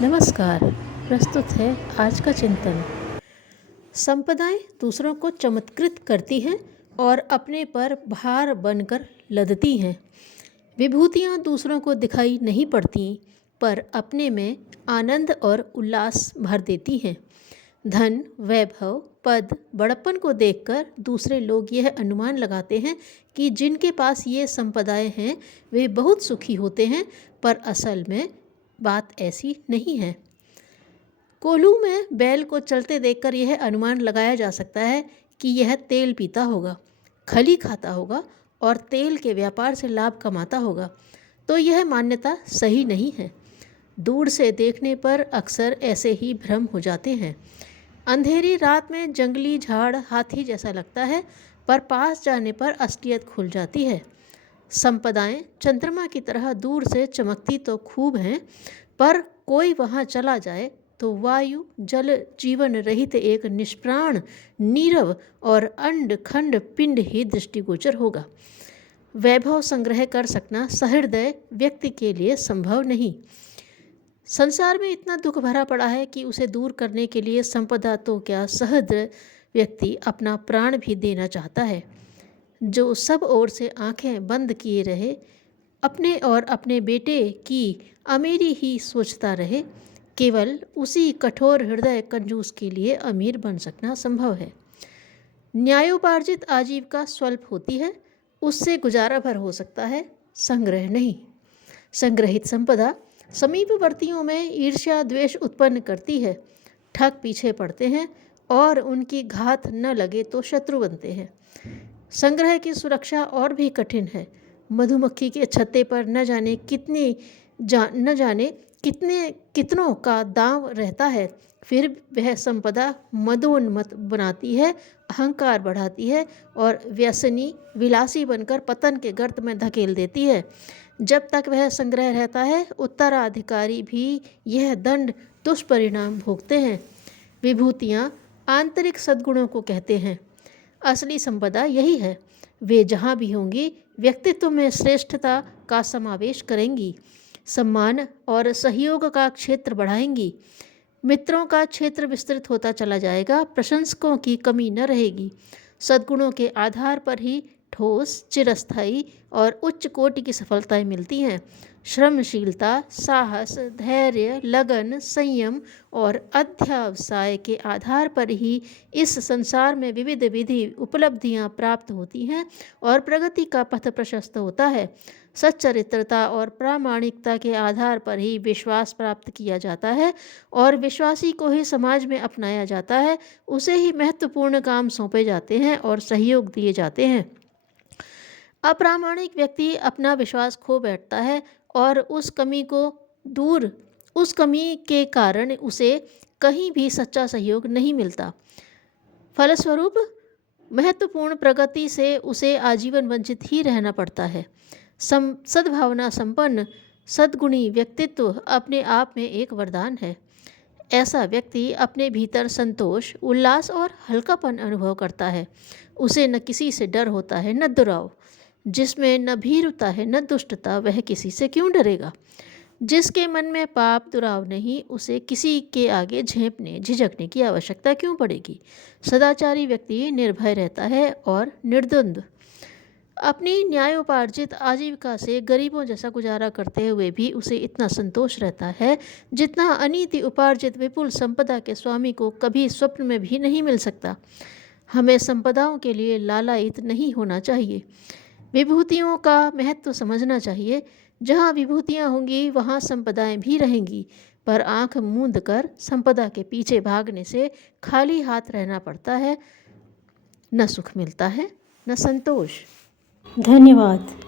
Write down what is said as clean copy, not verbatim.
नमस्कार। प्रस्तुत है आज का चिंतन। संपदाएं दूसरों को चमत्कृत करती हैं और अपने पर भार बनकर लदती हैं। विभूतियां दूसरों को दिखाई नहीं पड़ती, पर अपने में आनंद और उल्लास भर देती हैं। धन, वैभव, पद, बड़प्पन को देखकर दूसरे लोग यह अनुमान लगाते हैं कि जिनके पास ये संपदाएं हैं वे बहुत सुखी होते हैं, पर असल में बात ऐसी नहीं है। कोल्हू में बैल को चलते देखकर यह अनुमान लगाया जा सकता है कि यह तेल पीता होगा, खली खाता होगा और तेल के व्यापार से लाभ कमाता होगा, तो यह मान्यता सही नहीं है। दूर से देखने पर अक्सर ऐसे ही भ्रम हो जाते हैं। अंधेरी रात में जंगली झाड़ हाथी जैसा लगता है, पर पास जाने पर असलियत खुल जाती है। संपदाएं चंद्रमा की तरह दूर से चमकती तो खूब हैं, पर कोई वहाँ चला जाए तो वायु, जल, जीवन रहित एक निष्प्राण, नीरव और अंड खंड पिंड ही दृष्टिगोचर होगा। वैभव संग्रह कर सकना सहृदय व्यक्ति के लिए संभव नहीं। संसार में इतना दुख भरा पड़ा है कि उसे दूर करने के लिए संपदा तो क्या, सहृदय व्यक्ति अपना प्राण भी देना चाहता है। जो सब ओर से आंखें बंद किए रहे, अपने और अपने बेटे की अमीरी ही सोचता रहे, केवल उसी कठोर हृदय कंजूस के लिए अमीर बन सकना संभव है। न्यायोपार्जित आजीविका स्वल्प होती है, उससे गुजारा भर हो सकता है, संग्रह नहीं। संग्रहित संपदा समीपवर्तियों में ईर्ष्या द्वेष उत्पन्न करती है। ठग पीछे पड़ते हैं और उनकी घात न लगे तो शत्रु बनते हैं। संग्रह की सुरक्षा और भी कठिन है। मधुमक्खी के छत्ते पर न जाने कितनों का दांव रहता है, फिर वह संपदा मदोन्मत्त बनाती है, अहंकार बढ़ाती है और व्यसनी विलासी बनकर पतन के गर्त में धकेल देती है। जब तक वह संग्रह रहता है, उत्तराधिकारी भी यह दंड दुष्परिणाम भोगते हैं। विभूतियाँ आंतरिक सद्गुणों को कहते हैं। असली संपदा यही है। वे जहाँ भी होंगी व्यक्तित्व में श्रेष्ठता का समावेश करेंगी, सम्मान और सहयोग का क्षेत्र बढ़ाएंगी। मित्रों का क्षेत्र विस्तृत होता चला जाएगा, प्रशंसकों की कमी न रहेगी। सद्गुणों के आधार पर ही ठोस, चिरस्थायी और उच्च कोटि की सफलताएं मिलती हैं। श्रमशीलता, साहस, धैर्य, लगन, संयम और अध्यवसाय के आधार पर ही इस संसार में विविध विधि उपलब्धियां प्राप्त होती हैं और प्रगति का पथ प्रशस्त होता है। सच्चरित्रता और प्रामाणिकता के आधार पर ही विश्वास प्राप्त किया जाता है और विश्वासी को ही समाज में अपनाया जाता है। उसे ही महत्वपूर्ण काम सौंपे जाते हैं और सहयोग दिए जाते हैं। अप्रामाणिक व्यक्ति अपना विश्वास खो बैठता है और उस कमी के कारण उसे कहीं भी सच्चा सहयोग नहीं मिलता। फलस्वरूप महत्वपूर्ण प्रगति से उसे आजीवन वंचित ही रहना पड़ता है। सद्भावना संपन्न सद्गुणी व्यक्तित्व अपने आप में एक वरदान है। ऐसा व्यक्ति अपने भीतर संतोष, उल्लास और हल्कापन अनुभव करता है। उसे न किसी से डर होता है न दुराव। जिसमें न भीरुता है न दुष्टता, वह किसी से क्यों डरेगा। जिसके मन में पाप दुराव नहीं, उसे किसी के आगे झेंपने झिझकने की आवश्यकता क्यों पड़ेगी। सदाचारी व्यक्ति निर्भय रहता है और निर्द्वंद्व। अपनी न्यायोपार्जित आजीविका से गरीबों जैसा गुजारा करते हुए भी उसे इतना संतोष रहता है जितना अनीति उपार्जित विपुल संपदा के स्वामी को कभी स्वप्न में भी नहीं मिल सकता। हमें संपदाओं के लिए लालायित नहीं होना चाहिए। विभूतियों का महत्व समझना चाहिए। जहाँ विभूतियाँ होंगी वहाँ संपदाएं भी रहेंगी, पर आंख मूंद कर संपदा के पीछे भागने से खाली हाथ रहना पड़ता है। न सुख मिलता है न संतोष। धन्यवाद।